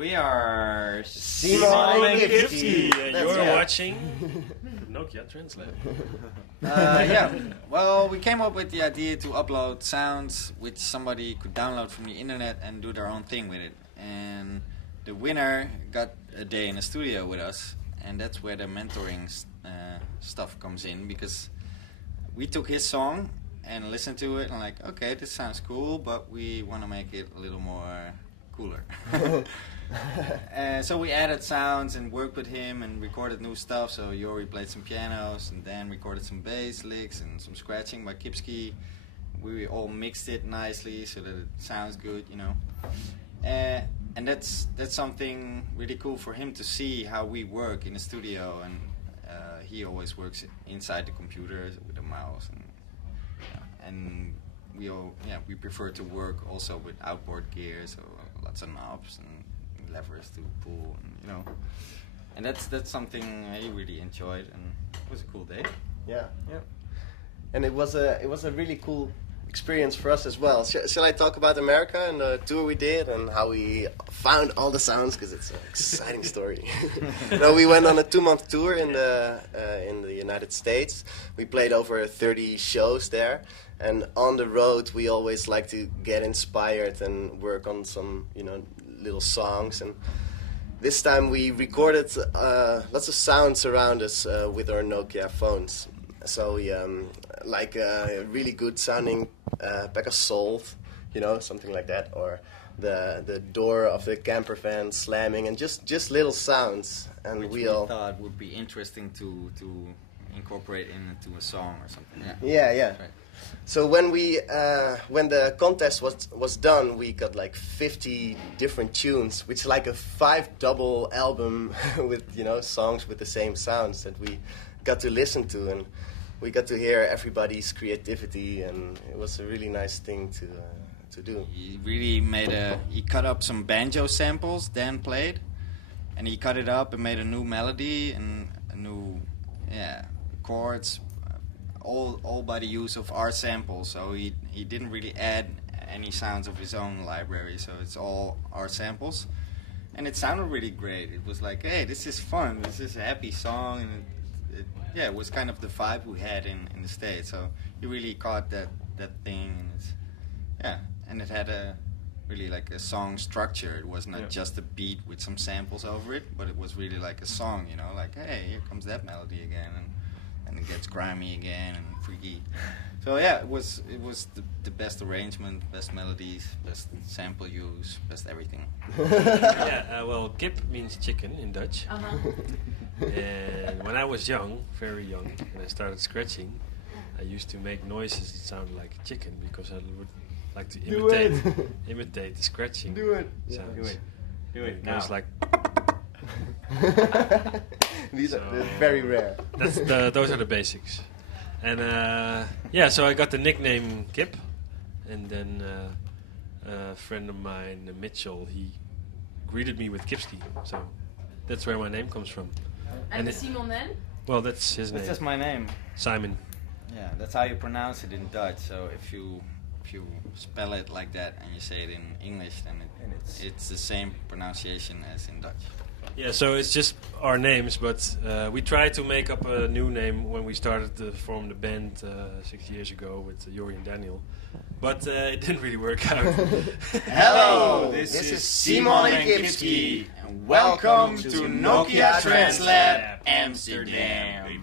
We are Cmonk and Gipsy, and you're yeah. watching Nokia Trends Lab. Yeah, well, we came up with the idea to upload sounds which somebody could download from the internet and do their own thing with it. And the winner got a day in the studio with us, and that's where the mentoring stuff comes in, because we took his song and listened to it and like, okay, this sounds cool, but we want to make it a little more cooler. So we added sounds and worked with him and recorded new stuff. So Yori played some pianos and Dan recorded some bass licks and some scratching by Kipski. We all mixed it nicely so that it sounds good, you know. And that's something really cool for him to see how we work in the studio. And he always works inside the computer with a mouse, and we prefer to work also with outboard gear, so lots of knobs and levers to pull, and, you know. And that's something he really enjoyed, and it was a cool day. Yeah. And it was a really cool experience for us as well. Shall I talk about America and the tour we did and how we found all the sounds, because it's an exciting story. No, we went on a 2-month tour in the United States. We played over 30 shows there, and on the road we always like to get inspired and work on some, you know, little songs. And this time we recorded lots of sounds around us with our Nokia phones. So we like a really good sounding pack of salt, you know, something like that, or the door of the camper van slamming, and just little sounds. And Which we thought would be interesting to incorporate into a song or something. Yeah. Right. So when the contest was done, we got like 50 different tunes, which is like a 5-double album with, you know, songs with the same sounds that we got to listen to, and we got to hear everybody's creativity, and it was a really nice thing to do. He really he cut up some banjo samples Dan played, and he cut it up and made a new melody and a new chords, all by the use of our samples. So he didn't really add any sounds of his own library, so it's all our samples, and it sounded really great. It was like, hey, this is fun, this is a happy song, and it was kind of the vibe we had in the States. So he really caught that thing, and and it had a really like a song structure. It was not just a beat with some samples over it, but it was really like a song, you know, like, hey, here comes that melody again, and it gets grimy again and freaky. So it was the best arrangement, best melodies, best sample use, best everything. Well, kip means chicken in Dutch. And when I was young, very young, and I started scratching, I used to make noises that sounded like a chicken, because I would like to imitate the scratching sounds. Do it It now. goes like... These are very rare. Those are the basics. And so I got the nickname Kip, and then a friend of mine, Mitchell, he greeted me with Kipski, so that's where my name comes from. And Simon then? Well, that's his name. That's just my name. Simon. Yeah, that's how you pronounce it in Dutch. So if you spell it like that and you say it in English, then it's the same pronunciation as in Dutch. Yeah, so it's just our names, but we tried to make up a new name when we started to form the band 6 years ago with Yori and Daniel, but it didn't really work out. Hello, this is Cmonk and Gipsy, and welcome to Nokia Trends Lab, Amsterdam.